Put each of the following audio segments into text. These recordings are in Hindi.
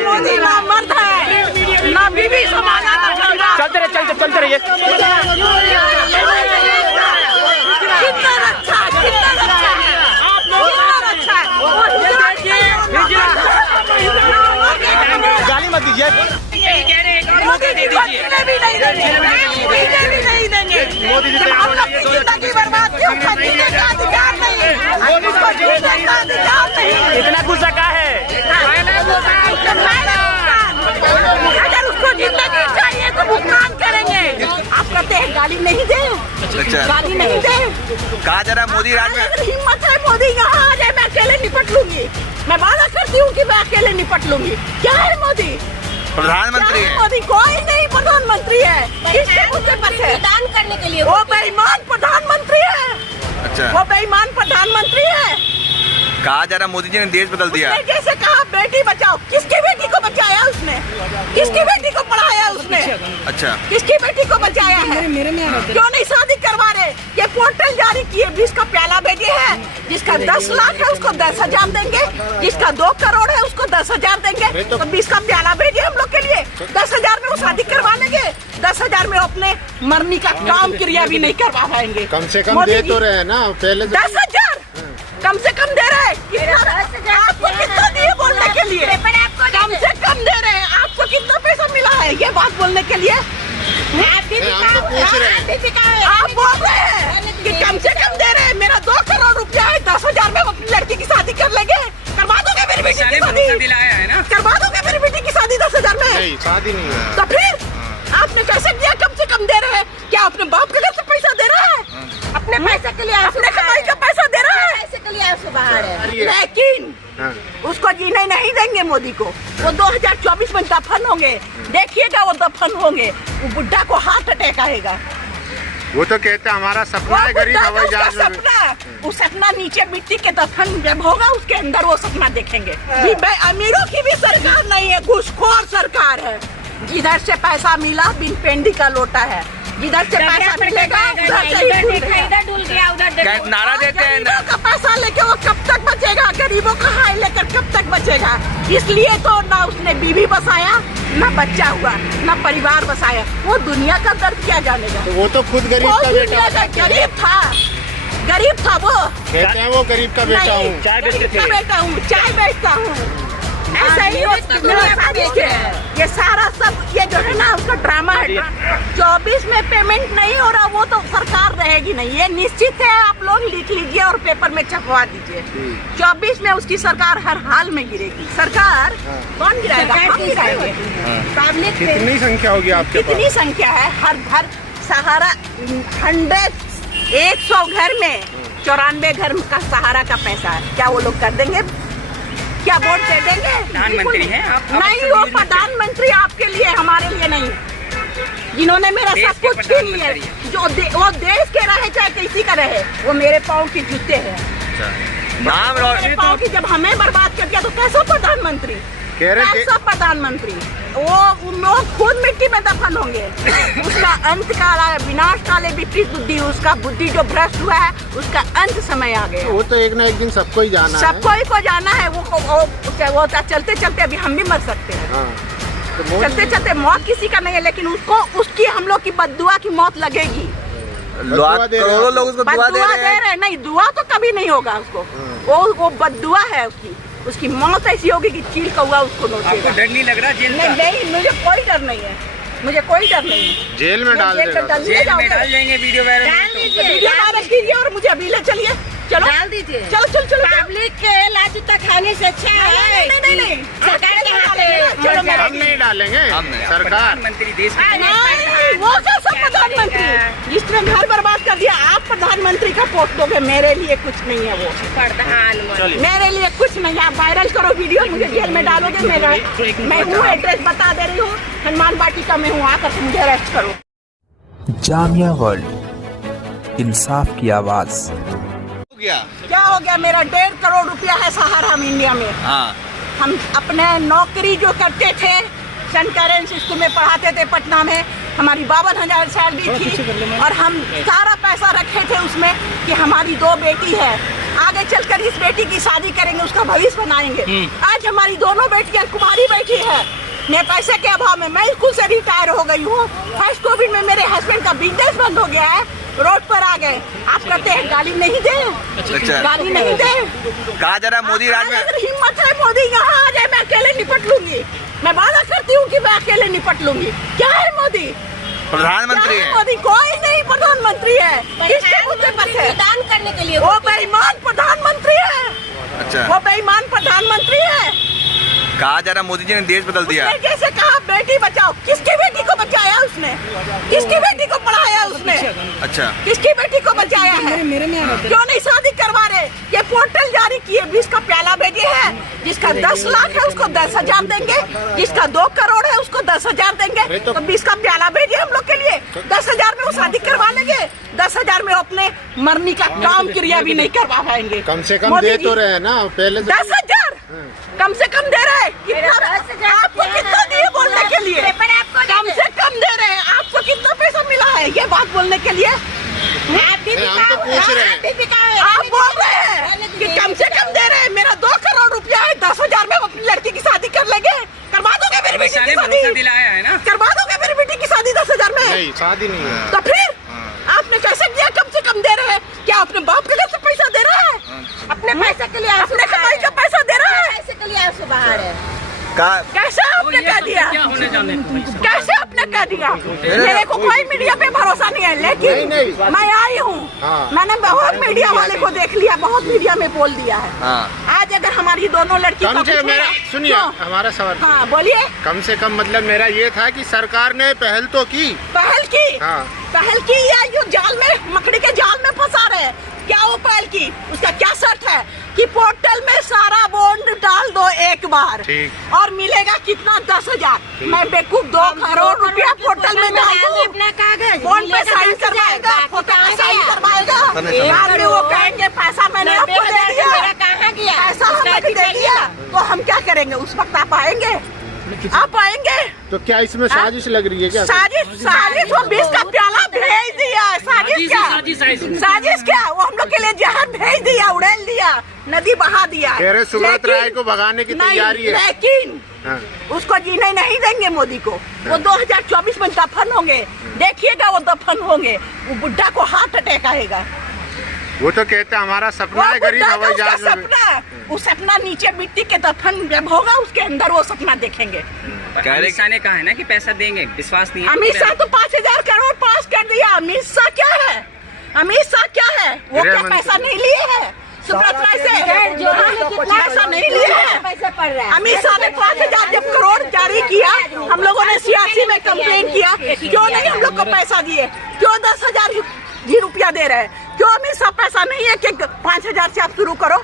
मोदी ना मर्द है ना बीवी समाना ना चलते रहिए कितना अच्छा है, कितना अच्छा है, कितना अच्छा है। गाली मत दीजिए। मोदी जी को जीने भी नहीं देंगे, जीने भी नहीं देंगे। जब हम लोग की जिंदगी बर्बाद क्यों कर, जीने का अधिकार नहीं है, उसको जीने का अधिकार नहीं है। इतना गुस्सा का है? अगर उसको जिंदगी चाहिए तो भुगतान करेंगे। आप कहते हैं गाली नहीं दे, गाली नहीं दे। कहा जा रहा है मोदी राज में अगर हिम्मत है मोदी यहाँ आ जाए, मैं अकेले निपट लूंगी। मैं वादा करती हूँ कि मैं अकेले निपट लूंगी। क्या है मोदी? प्रधानमंत्री है। मोदी कोई नहीं प्रधानमंत्री है, किसके मुद्दे पर है? दान करने के लिए वो बेईमान प्रधानमंत्री है, अच्छा वो बेईमान प्रधानमंत्री है। कहा जा रहा है मोदी जी ने देश बदल दिया। उसने जैसे कहा बेटी बचाओ, किसकी बेटी को बचाया उसने? किसकी बेटी को पढ़ाया उसने? अच्छा किसकी बेटी को बचाया है? क्यों नहीं शादी करवा रहे? ये पोर्टल जारी किए, 20 का प्याला भेजे है। जिसका 10 लाख है उसको 10,000 देंगे, जिसका 2 करोड़ है उसको 10,000 देंगे। तो 20 का प्याला भेजे हम लोग के लिए, 10,000 में वो शादी करवा लेंगे। 10,000 में अपने मरनी का काम क्रिया भी नहीं करवा पाएंगे। कम से कम दे तो रहे ना पहले। 10,000 कम से कम दे रहे हैं। आपको कितना दिए बोलने के लिए? कम से कम दे रहे हैं। आपको कितना पैसा मिला है ये बात बोलने के लिए? हम तो पूछ रहे हैं। आप बोल रहे हैं कि कम से कम दे रहे हैं। मेरा 2 करोड़ रुपया है, 10,000 में अपनी लड़की की शादी कर लेंगे। करवा दोगे मेरी बेटी की शादी? करवा दोगे मेरी बेटी की शादी 10,000 में? नहीं शादी नहीं है। तो फिर आपने कैसे दिया कम से कम दे रहे हैं? क्या अपने बाप के घर से पैसा दे रहा है? अपने पैसे के लिए अपने कमाई का पैसा दे रहा है, पैसे के लिए आपसे बाहर है। लेकिन उसको जीने नहीं देंगे मोदी को। वो 2024 में दफन होंगे, देखिएगा वो दफन होंगे। वो बुढ़ा को हार्ट अटैक आएगा। वो तो कहते हैं हमारा सपना है गरीब हवाई जहाज में। सपना, वो सपना नीचे मिट्टी के दफन जब होगा उसके अंदर वो सपना देखेंगे। जी अमीरों की भी सरकार नहीं है, घूसखोर सरकार है। जिधर से पैसा मिला बिन पेंडी का लोटा है। जिधर से पैसा मिलेगा उधर से ही इधर डूल गया उधर नारा देते हैं गरीबों का पैसा लेके वो कब तक बचेगा? गरीबों का हाय लेकर कब तक बचेगा? इसलिए तो ना उसने बीवी बसाया, ना बच्चा हुआ, ना परिवार बसाया। वो दुनिया का दर्द क्या जानेगा? तो वो तो खुद गरीब का बेटा गरीब था, गरीब था वो। कहते हैं वो गरीब का बेटा हूँ, गरीब का बेटा हूँ, चाय बेचता हूँ। ऐसा ही ये सारा सब ये जो है ना उसका ड्रामा है। 24 में पेमेंट नहीं हो रहा, वो तो सरकार रहेगी नहीं, ये निश्चित है। आप लोग लिख लीजिए और पेपर में छपवा दीजिए। 24 में उसकी सरकार हर हाल में गिरेगी। सरकार कौन गिराएगा? हम गिराएंगे। कितनी संख्या होगी आपके पास? कितनी संख्या है? हर घर सहारा 100 घर में 94 घर का सहारा का पैसा है। क्या वो लोग कर देंगे? क्या वोट दे देंगे? प्रधानमंत्री हैं आप? नहीं, वो प्रधानमंत्री आपके लिए, हमारे लिए नहीं। जिन्होंने मेरा सब कुछ छीन लिया, जो वो देश के रहे चाहे किसी का रहे, वो मेरे पाँव की जूते हैं। नाम मेरे पाँव की जब हमें बर्बाद कर दिया तो कैसा प्रधानमंत्री? कैसा प्रधानमंत्री? वो उन लोग खुद मिट्टी में दफन होंगे। उसका अंत काला विनाश काले विपरीत बुद्धि, उसका बुद्धि जो भ्रष्ट हुआ है उसका अंत समय आ गया। वो तो एक ना एक दिन सबको ही जाना है। सबको ही को जाना है। वो चलते चलते अभी हम भी मर सकते हैं। तो चलते चलते मौत किसी का नहीं है, लेकिन उसको उसकी हम लोग की बद्दुआ की मौत लगेगी। करोड़ों लोग उसको दुआ दे रहे हैं। नहीं, दुआ तो कभी नहीं होगा उसको। वो बद्दुआ है उसकी मौत ऐसी होगी कि चील कौवा उसको नोचेगा। डर नहीं लग रहा जेल का? नहीं, मुझे कोई डर नहीं है, मुझे कोई डर नहीं है। जेल में डाल देंगे, जेल में डाल देंगे। वीडियो वायरल कीजिए और मुझे अभी ले चलिए। चलो डाल दीजिए। चलो पब्लिक के लाज तक खाने से अच्छा है। नहीं सरकार के हाथ में। चलो हम नहीं डालेंगे। सरकार प्रधानमंत्री देश का वो कैसा प्रधानमंत्री जिसने घर बर्बाद कर दिया? आप प्रधानमंत्री का पोस्ट दोगे? मेरे लिए कुछ नहीं है वो प्रधानमंत्री, मेरे लिए कुछ नहीं है। आप वायरल करो वीडियो, मुझे जेल में डालोगे। मैं हूँ, एड्रेस बता दे रही हूँ, हनुमान वाटिका में हूँ, आकर मुझे अरेस्ट करो। जामिया वर्ल्ड, इंसाफ की आवाज। क्या हो गया? मेरा 1.5 करोड़ रुपया है सहारा में इंडिया में। हम अपने नौकरी जो करते थे, सेंट कैरेंस स्कूल में पढ़ाते थे पटना में, हमारी 52,000 सैलरी थी और हम सारा पैसा रखे थे उसमें कि हमारी 2 बेटी है, आगे चलकर इस बेटी की शादी करेंगे, उसका भविष्य बनाएंगे। आज हमारी दोनों बेटियां कुमारी बैठी है, मैं पैसे के अभाव में मैं स्कूल से रिटायर हो गई हूँ। फर्स्ट कोविड में मेरे हस्बैंड का बिजनेस बंद हो गया है, रोड पर आ गए। आप कहते हैं गाली नहीं दे, अच्छा गाली नहीं दे। कहा जा रहा है मोदी राज में अगर हिम्मत है मोदी यहाँ आ जाए, मैं अकेले निपट लूंगी। मैं वादा करती हूँ कि मैं अकेले निपट लूंगी। क्या है मोदी? प्रधानमंत्री क्या है है। मोदी? कोई नहीं प्रधानमंत्री है। किसके मुद्दे पर है? दान करने के लिए वो बेईमान प्रधानमंत्री है। अच्छा वो बेईमान प्रधानमंत्री है। कहा जा रहा है मोदी जी ने देश बदल दिया। उसने जैसे कहा बेटी बचाओ, किसकी बेटी को बचाया उसने? किसकी बेटी को पढ़ाया उसने? अच्छा किसकी बेटी को बचाया है? क्यों नहीं शादी करवा रहे? ये पोर्टल जारी किए, 20 का प्याला भेजे है। जिसका 10 लाख है उसको 10,000 देंगे, जिसका 2 करोड़ है उसको 10,000 देंगे। तो 20 का प्याला भेजे हम लोग के लिए। 10,000 में वो शादी करवा लेंगे, 10,000 में अपने मरनी का काम क्रिया भी नहीं करवा पाएंगे। कम से कम दे तो रहे ना पहले। 10,000 कम से कम दे रहे हैं। कितना आपको कितना दिए बोलने के लिए? कम से कम दे रहे हैं। आपको कितना पैसा मिला है ये बात बोलने के लिए? हम तो पूछ रहे हैं। आप बोल रहे हैं कि कम से कम दे रहे हैं। मेरा 2 करोड़ रुपया है, 10,000 में अपनी लड़की की शादी कर लेंगे। करवा दोगे मेरी बेटी की भरोसा शादी? दिलाया है ना। करवा दोगे मेरी बेटी की शादी 10,000 में? नहीं शादी नहीं है। तो फिर आपने कैसे किया? कम से कम दे रहे हैं। क्या अपने बाप के घर से पैसा दे रहा है? अपने पैसे के लिए अपने कमाई का पैसा दे रहा है? पैसे के लिए आपसे बाहर है। कैसे आपने कह दिया? कैसे आपने कह दिया? मेरे को कोई मीडिया पे भरोसा नहीं है, लेकिन नहीं। मैं आई हूँ। हाँ। मैंने बहुत मीडिया वाले को देख लिया, बहुत मीडिया में बोल दिया है। हाँ। आज अगर हमारी दोनों लड़की कम से मेरा सुनिए क्यों? हमारा सवाल। हाँ बोलिए। कम से कम मतलब मेरा ये था कि सरकार ने पहल तो की। पहल की? हाँ। पहल की या जो जाल में, मकड़ी के जाल में फंसा रहे? क्या वो पहल की? उसका क्या शर्त है कि पोर्टल में सारा बॉन्ड डाल दो एक बार, ठीक। और मिलेगा कितना? 10,000। मैं बेवकूफ 2 करोड़ रुपया पोर्टल में डाल दूं, अपना कागज बॉन्ड पे साइन करवाएगा, फोटो पे साइन करवाएगा। बाद में वो कहेंगे पैसा मैंने आपको दे दिया, मेरा कहाँ गया? पैसा हमने दे दिया। तो हम क्या करेंगे? उस वक्त आप आएंगे? आप आएंगे? तो क्या इसमें साजिश लग रही है क्या? साजिश वो 20 का प्याला भेज दिया। साजिश क्या? साजिश क्या? वो हम लोग के लिए जहर भेज दिया, उड़ेल दिया, नदी बहा दिया। कह रहे सुब्रत राय को भगाने की तैयारी है। लेकिन हाँ। उसको जीने नहीं देंगे मोदी को। वो 2024 में दफन होंगे, देखिएगा वो दफन होंगे। वो बुढ़ा को हार्ट अटैक आएगा। वो तो कहते हैं हमारा सपना है गरीब हवाई जहाज में। सपना, वो सपना नीचे मिट्टी के दफन जब होगा उसके अंदर वो सपना देखेंगे। अमित शाह ने कहा है ना कि पैसा देंगे, विश्वास नहीं है। अमित शाह तो 5,000 करोड़ पास कर दिया। अमित शाह क्या है? अमित शाह क्या है? वो क्या पैसा नहीं लिए है सुब्रत राय से? पैसा नहीं लिए है। पैसा पड़ रहा है। अमित शाह ने 5,000 जब करोड़ जारी किया, हम लोगों ने सियासी में कंप्लेन किया, क्यों नहीं हम लोग को पैसा दिए? क्यों 10,000 ही रुपया दे रहे हैं? क्यों अमित शाह पैसा नहीं है कि 5,000 से आप शुरू करो?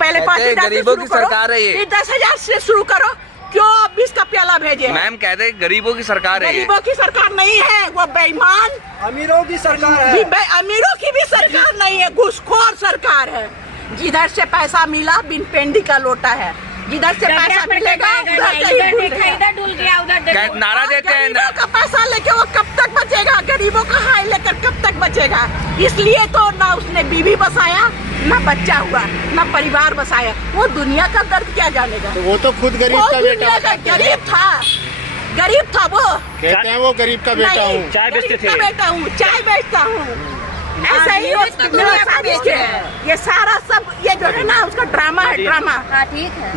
पहले 5,000 गरीबों की सरकार है ये। फिर 10,000 से शुरू करो। क्यों आप 20 का प्याला भेजे? मैम कहते हैं गरीबों की सरकार है ये। गरीबों की सरकार नहीं है, वो बेईमान अमीरों की सरकार है। अमीरों की भी सरकार नहीं है, घूसखोर सरकार है। जिधर से पैसा मिला बिन पेंडी का लोटा है। जिधर से पैसा मिलेगा उधर से ही डूल गया। इधर डूल गया, उधर नारा देते हैं गरीबों का पैसा लेके वो कब तक बचेगा? गरीबों का हाय लेकर कब तक बचेगा? इसलिए तो ना उसने बीवी बसाया, ना बच्चा हुआ, ना परिवार बसाया। वो दुनिया का दर्द क्या जानेगा? तो वो तो खुद गरीब वो का दुनिया बेटा का बताते हैं। गरीब था वो। कहते हैं वो गरीब का बेटा नहीं, हूँ। गरीब का बेटा हूँ, चाय बेचता हूँ। ऐसा ही मेरा साजिश है। ये सारा सब ये जो है ना उसका ड्रामा है, ड्रामा। हाँ ठीक है।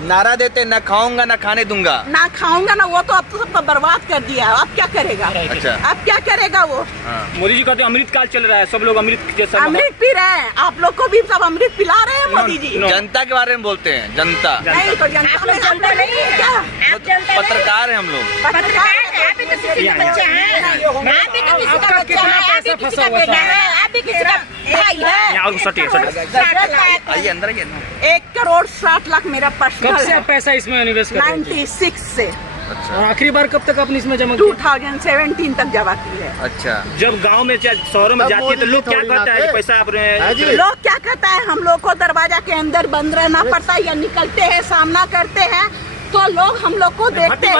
नारा देते न खाऊंगा न खाने दूंगा। ना खाऊंगा ना, वो तो अब तो सबको बर्बाद कर दिया। अब क्या करेगा? अच्छा। अब क्या करेगा वो? मोदी जी का तो अमृत काल चल रहा है, सब लोग अमृत जैसा। अमृत पी रहे हैं, आप लोग को भी सब अमृत पिला रहे हैं मोदी जी। जनता के बारे में बोलते हैं, जनता। नहीं तो जनता में जनता नहीं है क्या? आप जनता पत्रकार हैं हम लोग। पत्रकार आप भी तो किसी का बच्चा है, आप भी तो किसी का बच्चा है, आप भी किसी का बेटा है, आप भी किसी का भाई है। आइए अंदर आइए। 1,60,00,000 मेरा पर्सनल कब से है। आप पैसा इसमें निवेश कर रहे थे? 96 से और आखिरी बार कब तक आपने इसमें जमा किया? 2017 तक जमा की है। अच्छा। जब गांव में शहरों में तब जाती है तो मोदी लोग क्या थोड़ी ना कहते हैं थे। कि पैसा हाँ जी। आपने लोग क्या कहता है? हम लोग को दरवाजा के अंदर बंद रहना पड़ता है या निकलते हैं सामना करते हैं तो लोग हम लोग को देखते हैं,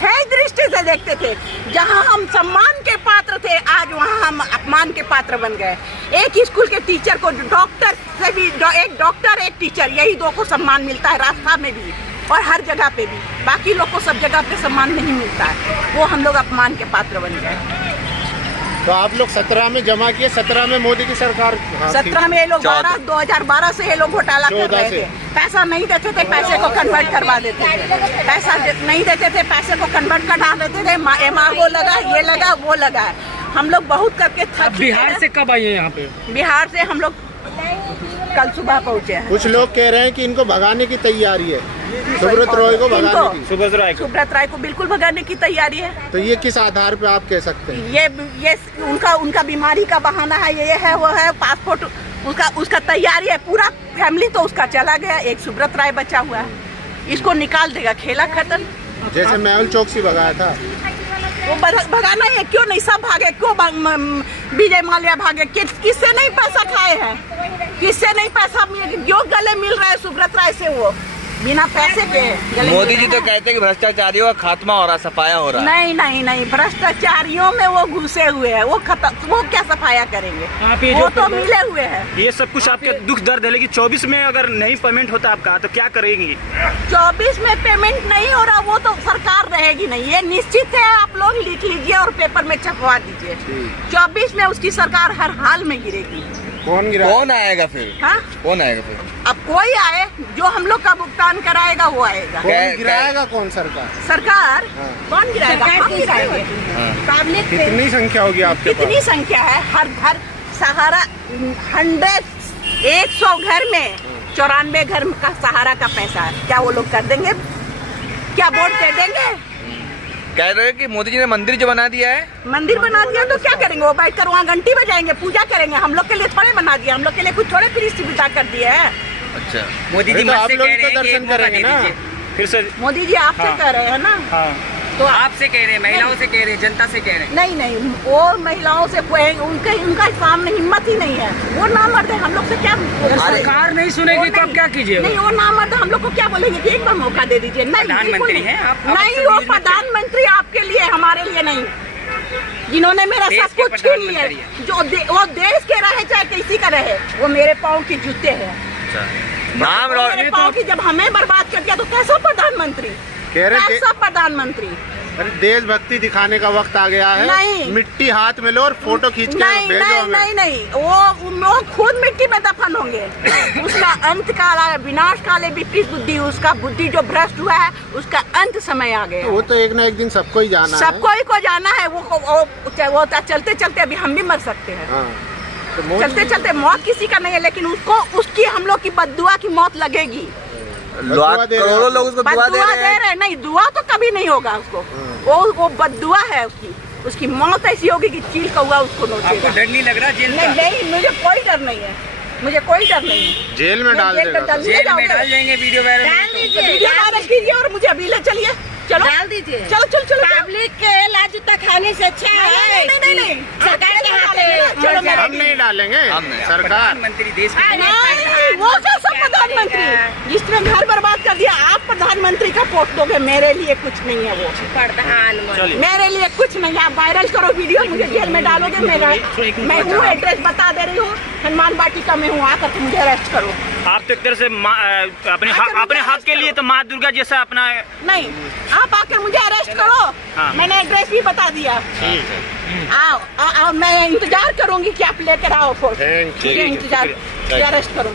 है दृष्टि से देखते थे। जहां हम सम्मान के पात्र थे आज वहां हम अपमान के पात्र बन गए। एक स्कूल के टीचर को डॉक्टर से भी, एक डॉक्टर एक टीचर, यही दो को सम्मान मिलता है रास्ता में भी। और हर जगह पे भी। बाकी लोग को सब जगह पे सम्मान नहीं मिलता है, वो हम लोग अपमान के पात्र बन गए। तो आप लोग 17 में जमा किए, 17 में मोदी की सरकार, हाँ, 17 में ये लोग 2012 से ये लोग घोटाला कर रहे थे। पैसा नहीं देते थे, पैसे को कन्वर्ट करवा देते थे। पैसा नहीं देते थे, पैसे को कन्वर्ट कर डाल देते थे। एमआरओ लगा, ये लगा, वो लगा। हम लोग बहुत करके थक। बिहार से कब आई है यहाँ पे? बिहार से हम लोग कल सुबह पहुँचे हैं। कुछ लोग कह रहे हैं कि इनको भगाने की तैयारी है, सुब्रत रॉय को भगाने की। सुब्रत राय को बिल्कुल भगाने की तैयारी है। तो ये किस आधार पे आप कह सकते हैं? ये उनका बीमारी का बहाना है, ये है वो है, पासपोर्ट उसका तैयारी है। पूरा फैमिली तो उसका चला गया, एक सुब्रत राय बचा हुआ है, इसको निकाल देगा, खेला खत्म। जैसे मेहुल चौकसी भगाया था, वो भगाना है, क्यों नहीं सब भागे? क्यों विजय माल्या भागे? किससे नहीं पैसा खाए हैं? किससे नहीं पैसा जो गले मिल रहा है सुब्रत राय से, वो बिना पैसे के गले। मोदी जी तो कहते हैं कि भ्रष्टाचारियों का खात्मा हो रहा, सफाया हो रहा। नहीं, भ्रष्टाचारियों में वो घुसे हुए हैं, वो क्या सफाया करेंगे? वो तो मिले हुए हैं। ये सब कुछ आपके दुख दर्द है, लेकिन 24 में अगर नहीं पेमेंट होता आपका तो क्या करेंगी? 24 में पेमेंट नहीं हो रहा, वो तो सरकार रहेगी नहीं, ये निश्चित है। आप लोग लिख लीजिए और पेपर में छपवा दीजिए। 24 में उसकी सरकार हर हाल में गिरेगी। कौन आएगा फिर? हाँ, कौन आएगा फिर? अब कोई आए, जो हम लोग का भुगतान कराएगा वो आएगा। कौन गिराएगा? कौन सरकार? हाँ। कौन गिराएगा? हम गिराएंगे। पब्लिक कितनी संख्या होगी आपके पास? कितनी संख्या है? हर घर सहारा 100 घर में 94 घर का सहारा का पैसा है। क्या वो लोग कर देंगे? क्या वोट दे देंगे? कह रहे हैं कि मोदी जी ने मंदिर जो बना दिया है। मंदिर बना दिया तो क्या करेंगे? वो बैठकर वहाँ घंटी बजाएंगे, पूजा करेंगे। हम लोग के लिए थोड़े बना दिया, हम लोग के लिए कुछ थोड़े फ्री सुविधा कर दिए है। अच्छा, मोदी जी आप मुझसे लोग कह रहे तो हैं कि दर्शन एक मौका करेंगे दे ना? दीजिए। फिर से मोदी जी आपसे कह रहे हैं ना? हाँ। तो आपसे कह रहे हैं, महिलाओं से कह रहे हैं, जनता से कह रहे हैं। नहीं, वो महिलाओं से उनका सामने हिम्मत ही नहीं है। वो ना मर्द है, हम लोग से क्या? सरकार नहीं सुनेगी तो आप क्या कीजिएगा? नहीं, वो ना मर्द, हम लोग को क्या बोलेंगे कि एक बार मौका दे दीजिए? नहीं, प्रधानमंत्री हैं आप। नहीं, वो प्रधानमंत्री आपके लिए, हमारे लिए नहीं। जिन्होंने मेरा सब कुछ छीन लिया, वो देश के रहे चाहे किसी का रहे, वो मेरे पाँव की जूते हैं। नाम मेरे पाँव की जब हमें बर्बाद कर दिया तो कैसा प्रधानमंत्री? कह रहे कैसा प्रधानमंत्री? देशभक्ति दिखाने का वक्त आ गया है। नहीं। मिट्टी हाथ में लो और फोटो खींच के भेजो हमें। नहीं, वो खुद मिट्टी में दफन होंगे। उसका अंत काल है, विनाश काल है, विपरीत बुद्धि, उसका बुद्धि जो भ्रष्ट हुआ है उसका अंत समय आ गया। वो तो एक ना एक दिन सबको ही जाना है। सबको ही को जाना है। वो चलते चलते अभी हम भी मर सकते हैं। हाँ। तो चलते चलते मौत किसी का नहीं है, लेकिन उसकी हम लोग की बद्दुआ की मौत लगेगी। करोड़ों लोग उसको दुआ दे रहे हैं। नहीं, दुआ तो कभी नहीं होगा उसको। वो बद्दुआ है उसकी मौत ऐसी होगी कि चील कौवा उसको नोचेगा। आपको डर नहीं लग रहा जेल का? नहीं, मुझे कोई डर नहीं है, मुझे कोई डर नहीं है। जेल में डाल देगा। जेल में डाल देंगे, वीडियो वायरल वीडियो वायरल कीजिए और मुझे अभी ले चलिए। चलो डाल दीजिए। चलो। पब्लिक के लाज तक खाने से अच्छा है। नहीं, सरकार के हाथ में। चलो, हम नहीं डालेंगे। सरकार, प्रधानमंत्री देश के नहीं, वो कैसा प्रधानमंत्री जिसने घर बर्बाद कर दिया? आप प्रधानमंत्री का पोस्ट दोगे? मेरे लिए कुछ नहीं है वो प्रधानमंत्री। मेरे लिए कुछ नहीं है। आप वायरल करो वीडियो, मुझे जेल में डालोगे। मैं हूँ, एड्रेस बता दे रही हूँ, हनुमान वाटिका में हूँ, आकर मुझे अरेस्ट करो। आप तो एक तरह से अपने हक के लिए तो माँ दुर्गा जैसा अपना। नहीं, आप आकर मुझे अरेस्ट करो। हाँ। मैंने एड्रेस भी बता दिया। आओ, मैं इंतजार करूंगी कि आप लेकर आओ फोटो। Thank you. इंतजार, अरेस्ट करूंगी।